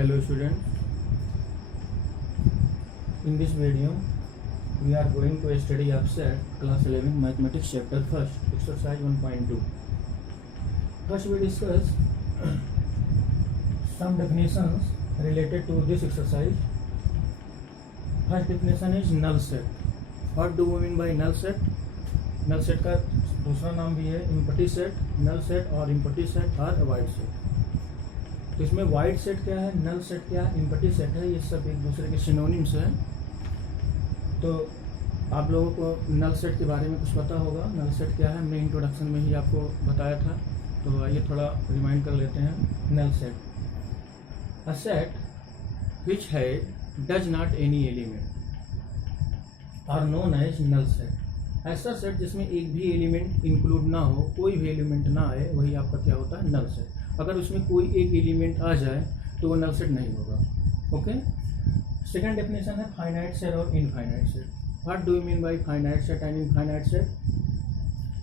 Hello students, in this video we are going to study upset class 11 mathematics chapter 1st exercise 1.2. First we discuss some definitions related to this exercise. First definition is null set. What do we mean by null set? Null set का दूसरा नाम भी है empty set, null set और empty set और void set. तो इसमें wide set क्या है, नल सेट क्या है, इम्पटी सेट है, ये सब एक दूसरे के सिनोनिम्स हैं. तो आप लोगों को नल सेट के बारे में कुछ पता होगा. नल सेट क्या है हमने इंट्रोडक्शन में ही आपको बताया था, तो आइए थोड़ा रिमाइंड कर लेते हैं. Null set, a set which had does not any element are known as null set. ऐसा सेट जिसमें एक भी एलिमेंट इंक्लूड ना हो, कोई भी एलिमेंट ना आए, वही आपका क्या होता है, नल सेट. अगर उसमें कोई एक एलिमेंट आ जाए तो वो नल सेट नहीं होगा. ओके. सेकंड डेफिनेशन है फाइनाइट सेट और infinite set. What do you mean by finite set and infinite set?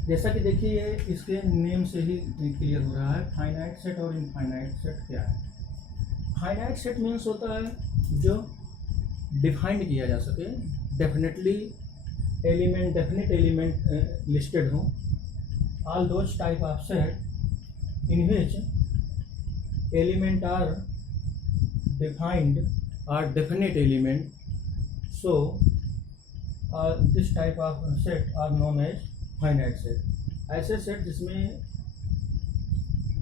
जैसा कि देखिए ये इसके नेम से ही क्लियर हो रहा है. फाइनाइट सेट और इनफाइनाइट सेट क्या है? फाइनाइट सेट मीन्स होता है जो डिफाइंड किया जा सके, डेफिनेट एलिमेंट लिस्टेड हो. All those type of set in which element are defined or definite element, so this type of set are known as finite set. ऐसे सेट जिसमें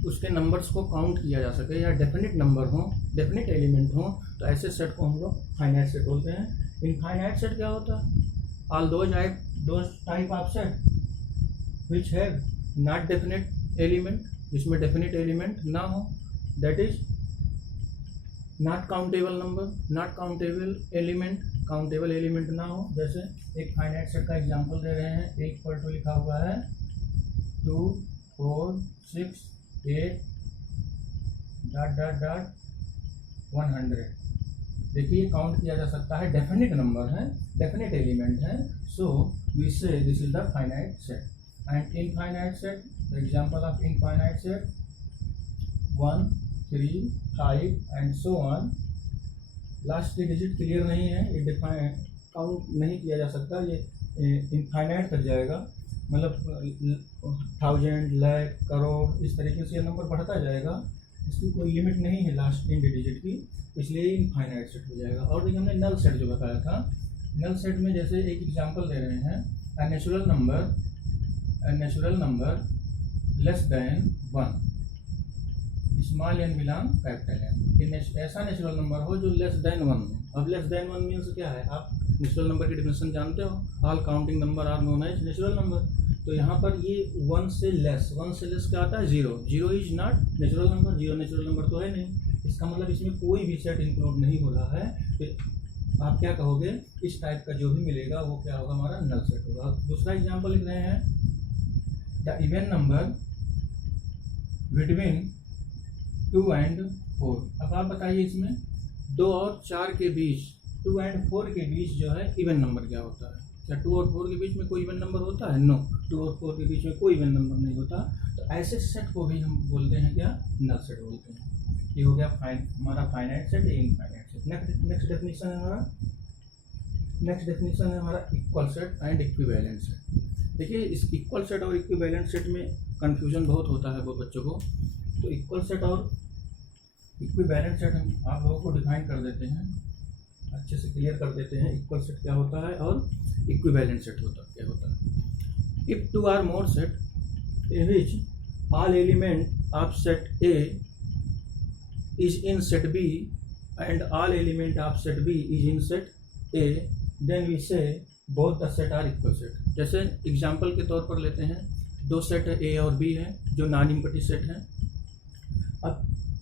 उसके नंबर्स को काउंट किया जा सके या डेफिनेट नंबर हो, डेफिनेट एलिमेंट हो, तो ऐसे सेट को हम लोग फाइनाइट सेट बोलते हैं. इनफाइनाइट सेट क्या होता है? All those type of set which have not definite element, जिसमें डेफिनेट एलिमेंट ना हो, that is not countable number, not countable element, countable element ना हो. जैसे एक फाइनाइट सेट का एग्जांपल दे रहे हैं. 1 लिखा हुआ है 2 4 6 8 ... 100. देखिए काउंट किया जा सकता है, डेफिनेट नंबर है, डेफिनेट एलिमेंट है. सो वी से this is the finite set. And infinite set, the example of infinite set 1 3 5 and so on. Last की डिजिट क्लियर नहीं है, ये डिफाइन काउंट नहीं किया जा सकता, ये इनफाइनाइट तक जाएगा. मतलब 1000 लाख करोड़ इस तरीके से ये नंबर बढ़ता जाएगा. इसकी कोई लिमिट नहीं है लास्ट इन डिजिट की, इसलिए इनफाइनाइट सेट हो जाएगा. और देखिए हमने नल सेट जो बताया था, नल सेट में जैसे एक एग्जांपल दे रहे हैं, a natural number less than 1, small n belong capital n. ऐसा नेचुरल नंबर हो जो लेस देन 1 हो. अब लेस देन 1 मीन्स क्या है? आप नेचुरल नंबर की डेफिनेशन जानते हो, all counting number are known as natural number. तो यहाँ पर ये 1 से लेस क्या आता है? 0. 0 is not natural number, 0 natural number तो है नहीं. इसका मतलब इसमें कोई भी सेट इंक्लूड नहीं हो रहा है. तो आप क्या कहोगे? इस टाइप का जो भी मिलेगा वो क्या होगा? हमारा नल सेट होगा. दूसरा एग्जाम्पल लिख रहे हैं, the even number between 2 and 4. अब आप बताइए इसमें 2 और 4 के बीच, 2 and 4 के बीच जो है इवन नंबर क्या होता है? क्या 2 और 4 के बीच में कोई इवन नंबर होता है? नो, 2 और 4 के बीच में कोई इवन नंबर नहीं होता. तो ऐसे सेट को भी हम बोलते हैं क्या? नल सेट बोलते हैं. ये हो गया हमारा फाइनाइट सेट, ये इनफाइनाइट सेट. नेक्स्ट डेफिनेशन है हमारा equal set and equivalent set. देखिए इस इक्वल सेट और इक्विवेलेंट सेट में कंफ्यूजन बहुत होता है बहुत बच्चों को. तो इक्वल सेट और इक्विवेलेंट सेट हम आप लोगों को डिफाइन कर देते हैं, अच्छे से क्लियर कर देते हैं. इक्वल सेट क्या होता है और इक्विवेलेंट सेट क्या होता है. If 2 are more set in which all element of set A is in set B and all element of set B is in set A, then we say both the set are equal set. जैसे example के तौर पर लेते हैं, 2 set A और B है जो non empty set हैं. अब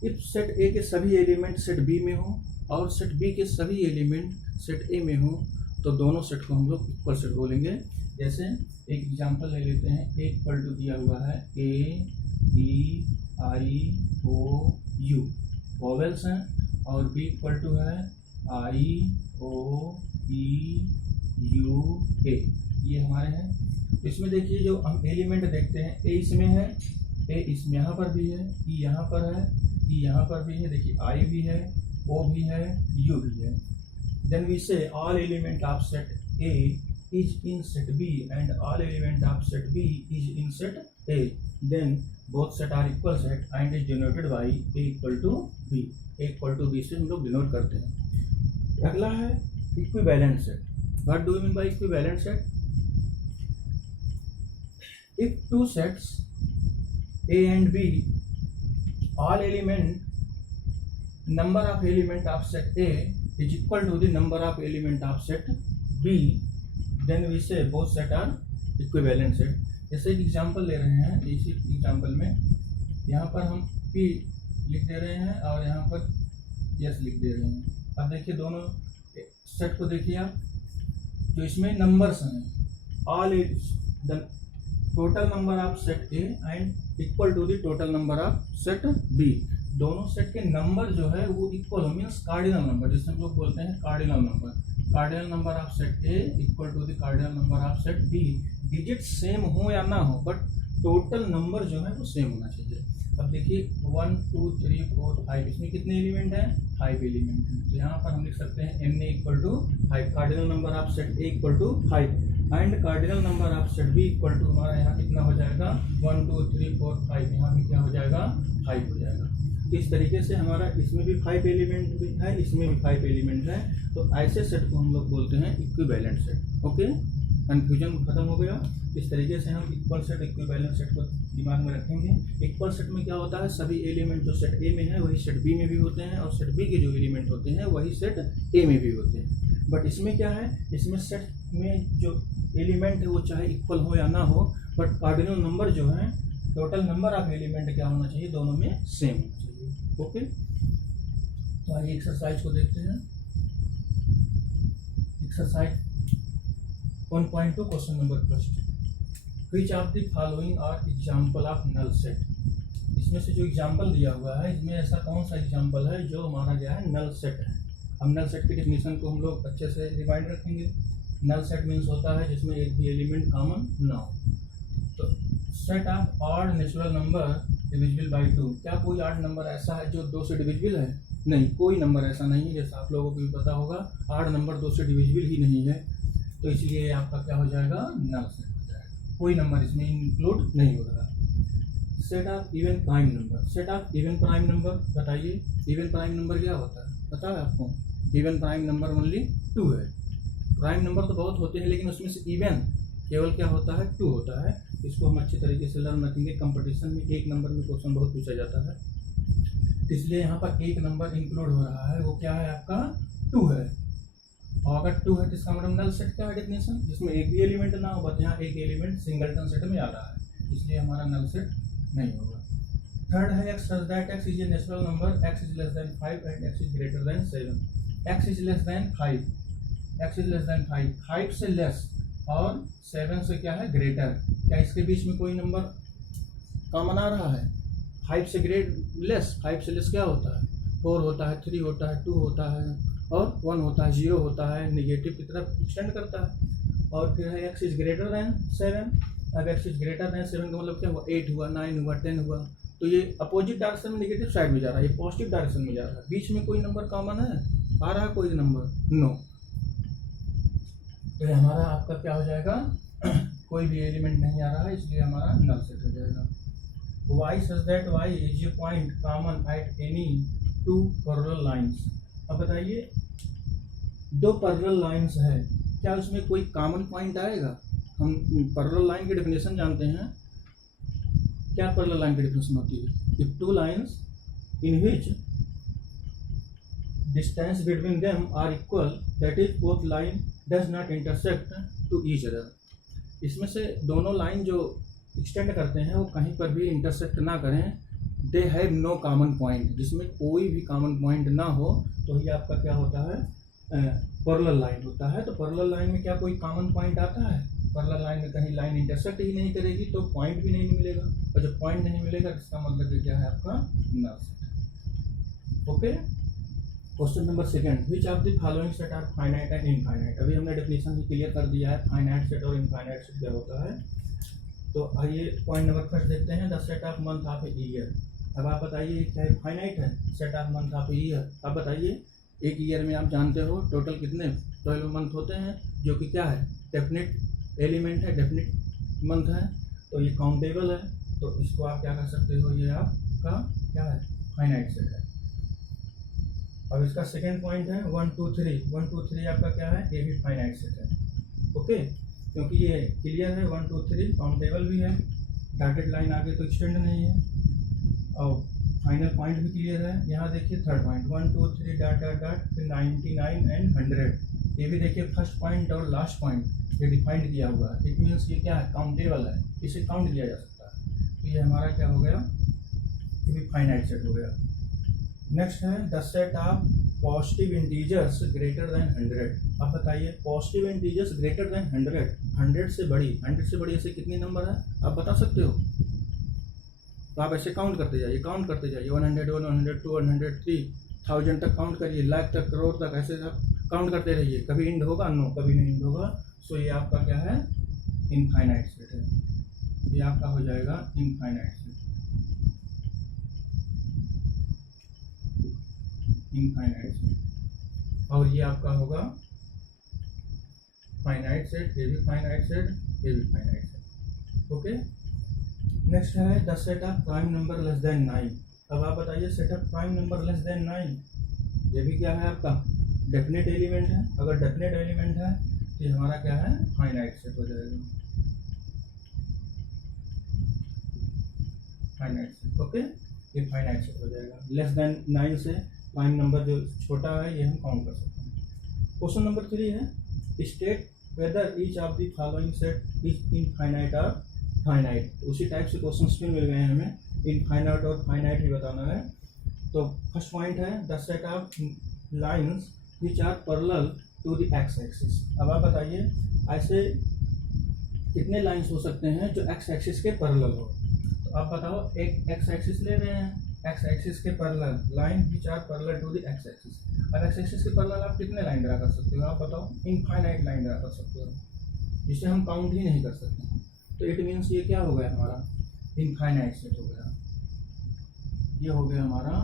इफ सेट ए के सभी एलिमेंट सेट बी में हो और सेट बी के सभी एलिमेंट सेट ए में हो, तो दोनों सेट को हम लोग इक्वल सेट बोलेंगे. जैसे एक एग्जांपल ले लेते हैं. ए इक्वल टू दिया हुआ है ए ई आई ओ यू, वोवेल्स हैं, और बी इक्वल टू है आई ओ ई यू ए, ये हमारे हैं. इसमें देखिए जो हम एलिमेंट देखते हैं, ए इसमें है, ए इसमें यहाँ पर भी है, ई यहाँ पर है, ई यहाँ पर भी है. देखिए आई भी है, O भी है, U भी है. Then we say all element of set A is in set B and all element of set B is in set A. Then both set are equal set and is denoted by A equal to B. A equal to B से हम लोग denote करते हैं. अगला है equivalent set. What do you mean by equivalent set? If two sets A and B, all number of element of set A is equal to the number of element of set B, then we say both set are equivalent set. जैसे एक example ले रहे हैं, इसी example में यहाँ पर हम P लिख दे रहे हैं और यहाँ पर S लिख दे रहे हैं. अब देखिए दोनों सेट को देखिए आप, तो इसमें नंबर्स हैं all the total number of set A and equal to the total number of set B. दोनों सेट के नंबर जो है वो इक्वल हो, मीन्स कार्डिनल नंबर, जिसे हम लोग बोलते हैं cardinal number. Cardinal number of set A equal to the cardinal number of set B. Digit same हो या ना हो, बट टोटल नंबर जो है वो सेम होना चाहिए. अब देखिए 1 2 3 4 5, इसमें कितने एलिमेंट हैं? 5 एलिमेंट हैं. तो यहाँ पर हम लिख सकते हैं n equal to 5. Cardinal number of set A equal to 5 and cardinal number of set B equal to हमारा यहाँ कितना हो जाएगा? 1 2 3 4 5. यहाँ भी क्या हो जाएगा? 5 हो जाएगा. तो इस तरीके से हमारा इसमें भी 5 एलिमेंट भी है, इसमें भी 5 एलिमेंट है. तो ऐसे सेट को हम लोग बोलते हैं इक्विवेलेंट सेट. ओके, कन्फ्यूजन खत्म हो गया. इस तरीके से हम इक्वल सेट इक्विवेलेंट सेट को दिमाग में रखेंगे. इक्वल सेट में क्या होता है? सभी एलिमेंट जो सेट ए में है वही सेट बी में भी होते हैं और सेट बी के जो एलिमेंट होते हैं वही सेट ए में भी होते हैं. बट इसमें क्या है? इसमें सेट में जो एलिमेंट है वो चाहे इक्वल हो या ना हो, बट कार्डिनल नंबर जो है, टोटल नंबर ऑफ एलिमेंट क्या होना चाहिए? दोनों में सेम होना चाहिए. ओके, तो आइए एक्सरसाइज को देखते हैं. Exercise 1.2 question number first. Which of the following are example of null set. इसमें से जो एग्जाम्पल दिया हुआ है इसमें ऐसा कौन सा एग्जाम्पल है जो हमारा क्या है? नल सेट है. अब नल सेट की डेफिनेशन को हम लोग अच्छे से रिवाइंड रखेंगे. नल सेट मीन्स होता है जिसमें एक भी एलिमेंट कॉमन ना हो. तो set of odd natural number divisible by 2. क्या कोई ऑड नंबर ऐसा है जो 2 से डिविजिबल है? नहीं, कोई नंबर ऐसा नहीं है. जैसा आप लोगों को भी पता होगा ऑड नंबर 2 से डिविजिबल ही नहीं है. तो इसलिए आपका क्या हो जाएगा? नल सेट हो जाएगा. कोई नंबर इसमें इंक्लूड नहीं हो रहा. Set of even prime number. Set of even prime number बताइए. इवन प्राइम नंबर क्या होता है? पता है आपको? इवन प्राइम नंबर ओनली 2 है. प्राइम नंबर तो बहुत होते हैं लेकिन उसमें से इवन केवल क्या होता है? 2 होता है. इसको हम अच्छी तरीके से लर्न रखेंगे. कंपटीशन में एक नंबर में क्वेश्चन बहुत पूछा जाता है, इसलिए यहाँ पर एक नंबर इंक्लूड हो रहा है. वो क्या है? आपका 2 है. और अगर 2 है तो इसका मतलब नल सेट का डेफिनेशन जिसमें एक भी एलिमेंट ना हो, बट यहाँ एक एलिमेंट सिंगलटन सेट में आ रहा है, इसलिए हमारा नल सेट नहीं होगा. थर्ड है x such that x is a natural number, x is less then 5 and x is greater than 7. X is less then 5, x is less then 5, 5 से less और 7 से क्या है? ग्रेटर. क्या इसके बीच में कोई नंबर कॉमन आ रहा है? 5 से लेस. 5 से लेस क्या होता है? 4 होता है, 3 होता है, 2 होता है और 1 होता है, 0 होता है, नेगेटिव की तरफ एक्सटेंड करता है. और फिर है एक्स इज ग्रेटर देन 7. अब एक्स इज ग्रेटर देन 7 का मतलब क्या हुआ? 8 हुआ, 9 हुआ, 10 हुआ. तो ये अपोजिट डायरेक्शन में नेगेटिव साइड में जा रहा है, ये पॉजिटिव डायरेक्शन में जा रहा है. बीच में कोई नंबर कॉमन है? आ रहा है कोई नंबर? नो. तो ये हमारा आपका क्या हो जाएगा? कोई भी एलिमेंट नहीं आ रहा है, इसलिए हमारा नल सेट हो जाएगा. y such that y is a point common at any 2 parallel lines. अब बताइए 2 पैरेलल लाइंस है, क्या उसमें कोई कॉमन पॉइंट आएगा? हम पैरेलल लाइन की डेफिनेशन जानते हैं. क्या पैरेलल लाइन की डेफिनेशन होती है? If 2 lines in which distance between them are equal, that is both line does not intersect to each other. इसमें से दोनों लाइन जो एक्सटेंड करते हैं वो कहीं पर भी इंटरसेक्ट ना करें. They have no common point. जिसमें कोई भी कॉमन पॉइंट ना हो तो ही आपका क्या होता है? पैरेलल लाइन होता है. तो पैरेलल लाइन में क्या कोई कॉमन पॉइंट आता है? पैरेलल लाइन में कहीं लाइन इंटरसेक्ट ही नहीं करेगी तो पॉइंट भी नहीं मिलेगा, और जब पॉइंट नहीं मिलेगा इसका मतलब क्या है? आपका null set. Okay, question number second. Which of the following set are finite and infinite. अभी हमने डेफिनेशन भी क्लियर कर दिया है फाइनाइट सेट और इनफाइनाइट सेट क्या होता है. तो आइए पॉइंट नंबर फर्स्ट देखते हैं. The set of month of a year. अब आप बताइए क्या फाइनाइट है? Set of month of year. अब बताइए एक ईयर में आप जानते हो टोटल कितने 12 मंथ होते हैं, जो कि क्या है, डेफिनेट एलिमेंट है, डेफिनेट मंथ है, तो ये काउंटेबल है। तो इसको आप क्या कर सकते हो, ये आपका क्या है, फाइनाइट सेट है। अब इसका सेकेंड पॉइंट है 1 2 3। 1 2 3 आपका क्या है, ये भी फाइनाइट सेट है। ओके, क्योंकि ये क्लियर है 1 2 3 काउंटेबल भी है, डॉटेड लाइन आगे तो एक्सटेंड नहीं है, और फाइनल पॉइंट भी क्लियर है। यहाँ देखिए third point 1 2 3 dot dot dot, फिर 99 एंड 100। ये भी देखिए फर्स्ट पॉइंट और लास्ट पॉइंट ये डिफाइंड किया हुआ है। इट मीन्स ये क्या है, काउंटेबल है, इसे काउंट किया जा सकता है। तो ये हमारा क्या हो गया, ये भी फाइनाइट सेट हो गया। नेक्स्ट है the set of positive integers greater than 100। अब बताइए पॉजिटिव इंटीजर्स ग्रेटर देन 100, 100 से बड़ी ऐसे कितनी नंबर है आप बता सकते हो? तो आप ऐसे काउंट करते जाइए 101, 102, 103, 1000 तक काउंट करिए, लाख तक, करोड़ तक, ऐसे आप काउंट करते रहिए। कभी इंड होगा? नो, कभी नहीं इंड होगा। सो ये आपका क्या है, इनफाइनाइट सेट है। ये आपका हो जाएगा इनफाइनाइट सेट, इनफाइनाइट सेट। और ये आपका होगा फाइनाइट सेट, ये भी फाइनाइट सेट, ये भी फाइनाइट सेट। ओके, नेक्स्ट है the set of prime number less then 9। अब आप बताइए set of prime number less then 9, ये भी क्या है आपका, डेफिनेट एलिमेंट है। अगर डेफिनेट एलिमेंट है तो ये हमारा क्या है, फाइनाइट सेट हो जाएगा, फाइनाइट सेट। ओके, ये फाइनाइट सेट हो जाएगा। लेस देन 9 से प्राइम नंबर जो छोटा है ये हम काउंट कर सकते हैं। क्वेश्चन नंबर 3 है state whether each of the following set is infinite और फाइनाइट। उसी टाइप से क्वेश्चन फिर मिल गए हैं हमें, इनफाइनाइट और फाइनाइट भी बताना है। तो फर्स्ट पॉइंट है the set of lines which are parallel to the x axis. अब आप बताइए ऐसे कितने लाइंस हो सकते हैं जो एक्स एक्सिस के पैरेलल हो? तो आप बताओ, एक एक्स एक्सिस ले रहे हैं, एक्स एक्सिस के parallel line which are parallel to the x axis. अब एक्स एक्सिस के पैरेलल आप कितने लाइन ड्रा कर सकते हो? आप बताओ, इनफाइनाइट लाइन ड्रा कर सकते हो, जिसे हम काउंट ही नहीं कर सकते। तो इट मीन्स ये क्या हो गया हमारा, इनफाइनाइट सेट हो गया। ये हो गया हमारा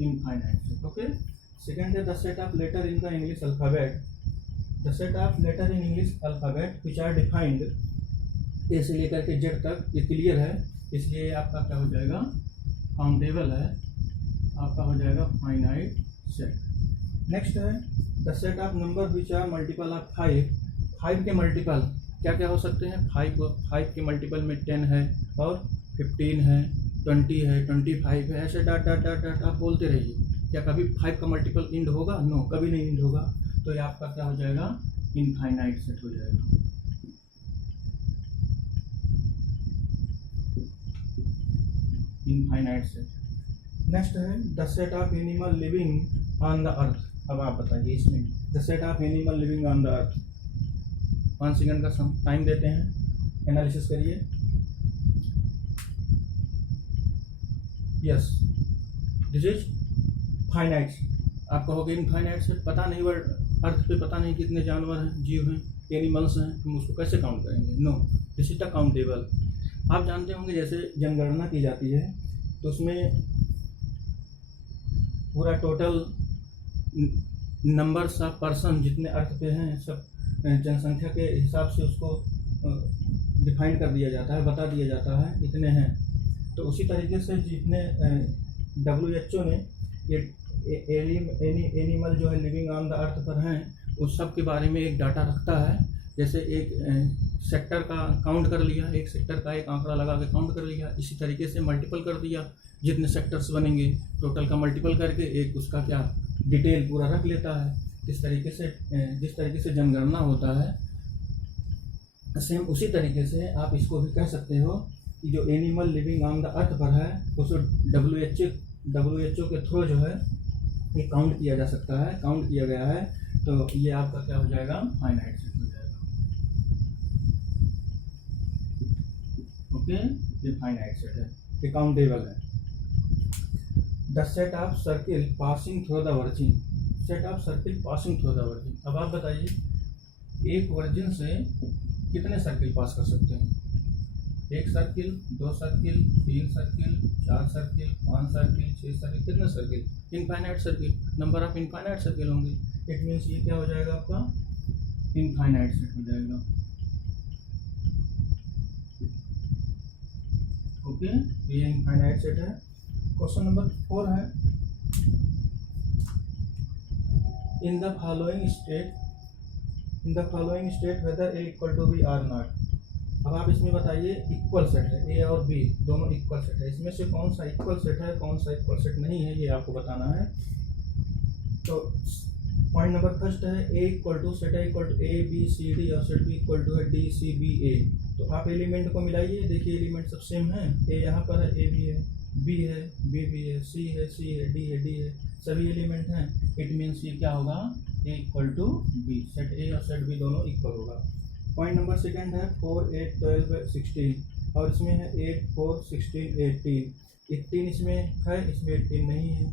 इनफाइनाइट सेट। ओके, सेकंड है the set of letter in the English alphabet. The set of letter in English alphabet which are defined A से लेकर के जेड तक, ये क्लियर है, इसलिए आपका क्या हो जाएगा, काउंटेबल है, आपका हो जाएगा फाइनाइट सेट। नेक्स्ट है the set of number which are multiple of 5। 5 के मल्टीपल क्या क्या हो सकते हैं? 5 के मल्टीपल में 10 है, और 15 है, 20 है, 25 है, ऐसे डॉट डॉट डॉट डॉट आप बोलते रहिए। क्या कभी 5 का मल्टीपल इंड होगा? नो, कभी नहीं इंड होगा। तो ये आपका क्या हो जाएगा, इनफाइनाइट सेट हो जाएगा। Infinite set. नेक्स्ट है the set of animal living on the earth. अब आप बताइए इसमें the set of animal living on the earth. 5 second का टाइम देते हैं, एनालिसिस करिए। Yes, this is finite. आप कहोगे इनफाइनाइट सेट, पता नहीं वर्ड अर्थ पे पता नहीं कितने जानवर हैं, जीव हैं, एनिमल्स हैं, हम उसको कैसे काउंट करेंगे? No, this is the countable. आप जानते होंगे जैसे जनगणना की जाती है तो उसमें पूरा टोटल नंबर्स ऑफ पर्सन जितने अर्थ पे हैं सब जनसंख्या के हिसाब से उसको डिफाइन कर दिया जाता है, बता दिया जाता है इतने हैं। तो उसी तरीके से जितने WHO ने ये एनिमल जो है लिविंग ऑन द अर्थ पर हैं उस सब के बारे में एक डाटा रखता है। जैसे एक सेक्टर का काउंट कर लिया, एक सेक्टर का एक आंकड़ा लगा के काउंट कर लिया, इसी तरीके से मल्टीपल कर दिया, जितने सेक्टर्स बनेंगे टोटल का मल्टीपल करके एक उसका क्या डिटेल पूरा रख लेता है। जिस तरीके से जनगणना होता है सेम उसी तरीके से आप इसको भी कह सकते हो कि जो animal living on the earth पर है उसको WHO के थ्रू जो है ये काउंट किया जा सकता है, काउंट किया गया है। तो ये आपका क्या हो जाएगा, फाइनाइट सेट हो जाएगा। ओके, ये फाइनाइट सेट है, ये काउंटेबल है। The set of circle passing through the virgin. Set of circle passing through the virgin. अब आप बताइए एक वर्जिन से कितने सर्किल पास कर सकते हैं? एक circle, 2 circle, 3 circle, 4 circle, 5 circle, 6 circle, कितने circle? Infinite circle, number of infinite circle होंगे। इट मीन्स ये क्या हो जाएगा आपका इनफाइनाइट सेट हो जाएगा। ओके, ये इनफाइनाइट सेट है। क्वेश्चन नंबर 4 है, in the following state whether A equal to B or not. अब आप इसमें बताइए, इक्वल सेट है, ए और बी दोनों इक्वल सेट है, इसमें से कौन सा इक्वल सेट है, कौन सा इक्वल सेट नहीं है, ये आपको बताना है। तो पॉइंट नंबर फर्स्ट है, ए इक्वल टू सेट है equal to A B C D और सेट बी इक्वल टू है डी सी बी ए। तो आप एलिमेंट को मिलाइए, देखिए एलिमेंट सब सेम है, ए यहाँ पर है, ए भी है, बी है, बी भी है, सी है, सी है, डी है, डी है, सभी एलिमेंट हैं। इट मीन्स ये क्या होगा, A equal to B, set A और सेट बी दोनों इक्वल होगा। पॉइंट नंबर सेकंड है 4 8 12 16 और इसमें है 8 4 16 18 इसमें है, इसमें 18 नहीं है।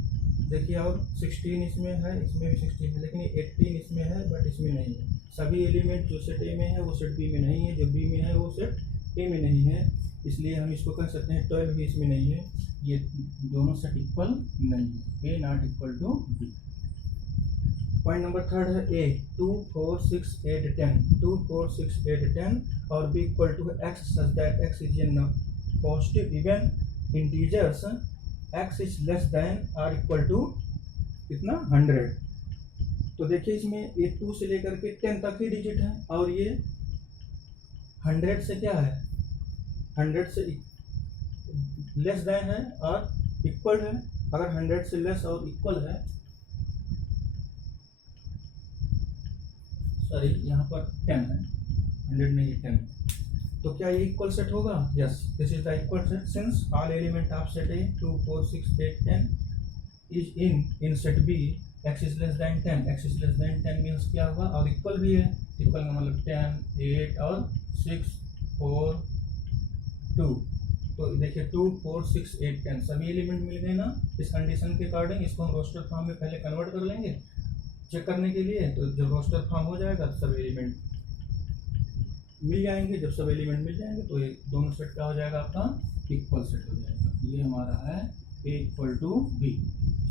देखिए, और 16 इसमें है, इसमें भी 16 है, लेकिन 18 इसमें है बट इसमें नहीं है। सभी एलिमेंट जो सेट ए में है वो सेट बी में नहीं है, जो बी में है वो सेट ए में नहीं है, इसलिए हम इसको कह सकते हैं 12 भी इसमें नहीं है। ये दोनों सेट इक्वल नहीं है, A not equal to B. Point number third है, ए 2 4 6 8 10 2 4 6 8 10 और B equal to x such that x is in positive even integers, x is less than or equal to कितना 100। तो देखिए, इसमें ये 2 से लेकर के 10 तक ही डिजिट है और ये 100 से क्या है, 100 से लेस देन है और इक्वल है। अगर 100 से लेस और इक्वल है, सॉरी यहाँ पर 10 है, 100 नहीं 10, तो क्या ये इक्वल सेट होगा? Yes, this is the equal set since all element of set A 2 4 6 8 10 is in set B, x is less than 10, x is less than 10 means क्या होगा, और इक्वल भी है, इक्वल का मतलब 10 8 और 6 4 2। तो देखिए 2 4 6 8 10 सभी एलिमेंट मिल गए ना। इस कंडीशन के अकॉर्डिंग इसको हम रोस्टर फॉर्म में पहले कन्वर्ट कर लेंगे चेक करने के लिए। तो जब रोस्टर फॉर्म हो जाएगा तो सब एलिमेंट मिल जाएंगे, जब सब एलिमेंट मिल जाएंगे तो ये दोनों सेट क्या हो जाएगा, आपका इक्वल सेट हो जाएगा। ये हमारा है A equal to B,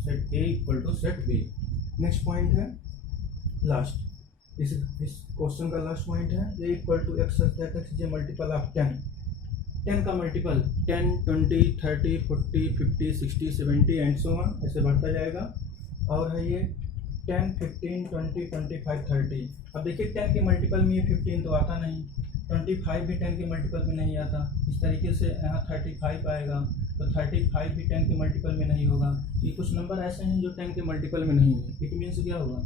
set A equal to set B. Next point है लास्ट, इस क्वेश्चन का लास्ट पॉइंट है, A equal to x such that x is a multiple of 10। 10 का मल्टीपल 10 20 30 40 50 60 70 एंड सो ऑन, ऐसे बढ़ता जाएगा। और है ये 10 15 20 25 30। अब देखिए 10 के मल्टीपल में ये 15 तो आता नहीं, 25 भी 10 के मल्टीपल में नहीं आता, इस तरीके से यहाँ 35 आएगा, तो 35 भी 10 के मल्टीपल में नहीं होगा। तो ये कुछ नंबर ऐसे हैं जो 10 के मल्टीपल में नहीं है। इट मीन्स क्या होगा,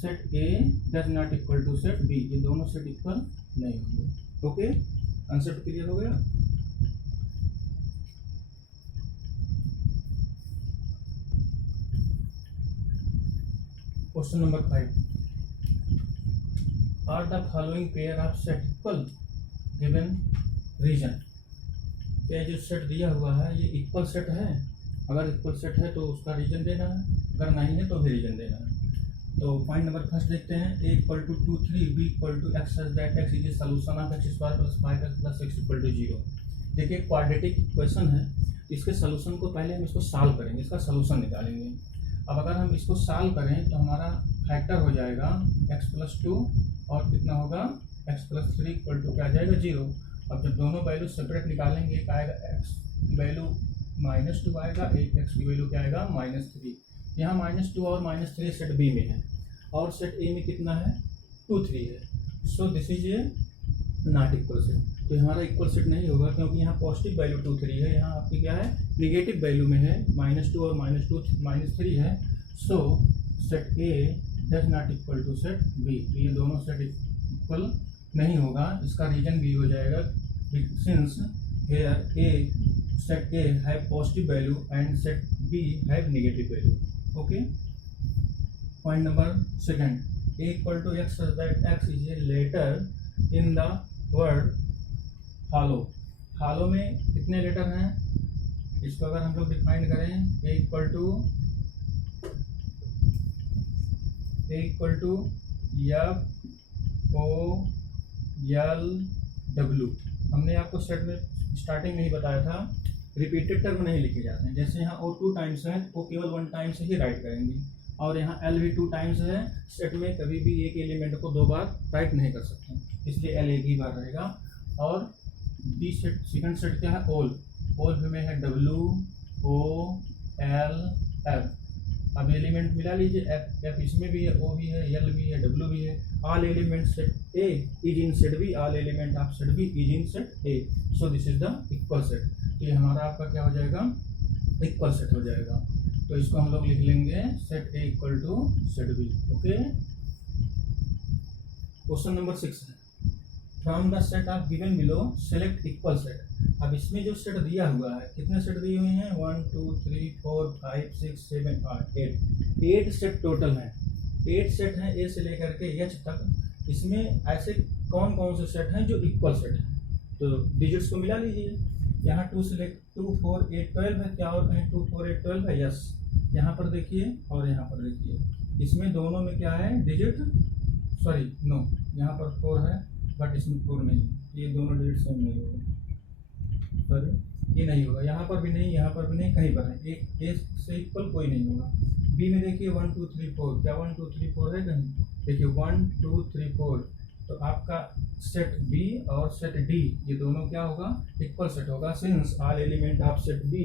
set A does not equal to set B, ये दोनों सेट इक्वल नहीं होंगे। ओके, कंसेप्ट क्लियर हो गया। Question number 5, are the following pair of set equal given reason. क्या जो सेट दिया हुआ है ये इक्वल सेट है? अगर इक्वल सेट है तो उसका रीजन देना है, अगर नहीं है तो भी रीजन देना है। तो पॉइंट नंबर फर्स्ट देखते हैं, A equal to 2 3 B equal to x such that x is solution of X square plus 5x plus x equal to 0। देखिए क्वाड्रेटिक इक्वेशन है, इसके सोल्यूशन को पहले हम इसको सॉल्व करेंगे, इसका सोल्यूशन निकालेंगे। अब अगर हम इसको सॉल्व करें तो हमारा फैक्टर हो जाएगा x प्लस 2 और कितना होगा x प्लस 3 इक्वल टू क्या आ जाएगा 0। अब जब दोनों वैल्यू सेपरेट निकालेंगे, एक आएगा x की वैल्यू -2 आएगा, एक x की वैल्यू क्या आएगा -3। यहाँ -2 और -3 सेट बी में है और सेट ए में कितना है 2 3 है। So this is a not equal set. तो हमारा इक्वल सेट नहीं होगा क्योंकि यहाँ पॉजिटिव वैल्यू 2 3 है, यहाँ आपकी क्या है निगेटिव वैल्यू में है, -2 और -3 है। So set A does not equal to set B, ये दोनों सेट इक्वल नहीं होगा। इसका रीजन भी हो जाएगा since here a set A have positive value and set B have negative value. Okay, point number second, A equal to x that x is a letter in the word follow. Follow में कितने letter हैं, इसको अगर हम लोग define करें, A equal to F O L W हमने आपको सेट में स्टार्टिंग में ही बताया था, रिपीटेड टर्म नहीं लिखे जाते हैं। जैसे यहाँ O 2 टाइम्स है, वो केवल 1 टाइम से ही राइट करेंगे, और यहाँ L भी 2 टाइम्स है। सेट में कभी भी एक एलिमेंट को 2 बार राइट नहीं कर सकते, इसलिए L एक ही बार रहेगा। और बी सेट, सेकंड सेट क्या है, ऑल में है W O L F। अब एलिमेंट मिला लीजिए, F इसमें भी है, O भी है, L भी है, W भी है। All element set A is in set B, all element of set B is in set A, so this is the equal set. तो ये हमारा आपका क्या हो जाएगा, इक्वल सेट हो जाएगा। तो इसको हम लोग लिख लेंगे set A equal to set B। Okay, question number 6 है, from the set of given below select equal set. अब इसमें जो सेट दिया हुआ है, कितने सेट दिए हुए हैं, 1 2 3 4 5 6 7 8 8 सेट टोटल है। 8 सेट हैं ए से लेकर के H तक। इसमें ऐसे कौन कौन से सेट हैं जो इक्वल सेट हैं, तो डिजिट्स को मिला लीजिए। यहाँ 2 सेलेक्ट 2 4 8 12 है, क्या और कहीं 2 4 8 12 है, यस। यहाँ पर देखिए और यहाँ पर देखिए, इसमें दोनों में क्या है डिजिट, सॉरी नो, यहाँ पर 4 है बट इसमें 4 नहीं, ये दोनों डिजिट सेम नहीं होगा, सॉरी ये नहीं होगा, यहाँ पर भी नहीं, यहाँ पर भी नहीं, कहीं पर नहीं, एक ए से इक्वल कोई नहीं होगा। बी में देखिए 1 2 3 4, क्या 1 2 3 4 है कहीं, देखिए 1 2 3 4। तो आपका सेट बी और सेट डी ये दोनों क्या होगा, इक्वल सेट होगा, since all element of set B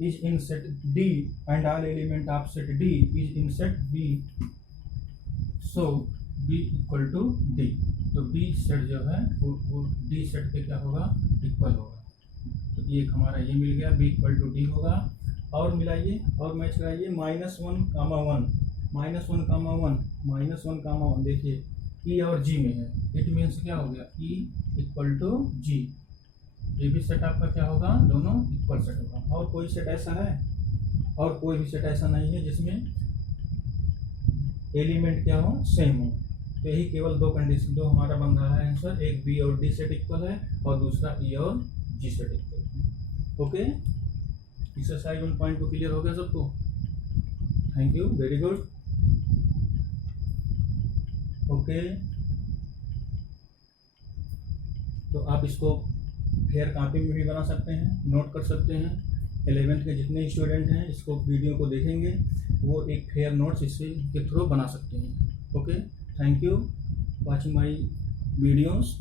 is in set D and all element of set D is in set B, so B equal to D. तो B set जो है वो D set पे क्या होगा, equal होगा। तो ये हमारा ये मिल गया, बी इक्वल टू डी होगा। और मिलाइए और मैच कराइए, -1, -1, -1, -1, देखिए ई और जी में है, इट मीन्स क्या हो गया, ई इक्वल टू जी। ये भी सेट आपका क्या होगा, दोनों इक्वल सेट होगा। और कोई सेट ऐसा है, और कोई भी सेट ऐसा नहीं है जिसमें एलिमेंट क्या हो, सेम हो। तो यही केवल दो कंडीशन, दो हमारा बन रहा है आंसर, एक बी और डी सेट इक्वल है और दूसरा ई और जी सेट इक्वल है। ओके, एक्सरसाइज 1.2 क्लियर हो गया सबको, thank you, very good. Okay, तो आप इसको फेयर कॉपी में भी बना सकते हैं, नोट कर सकते हैं। 11th के जितने स्टूडेंट हैं इसको वीडियो को देखेंगे, वो एक फेयर नोट्स इससे के थ्रू बना सकते हैं। Okay, thank you watching my videos.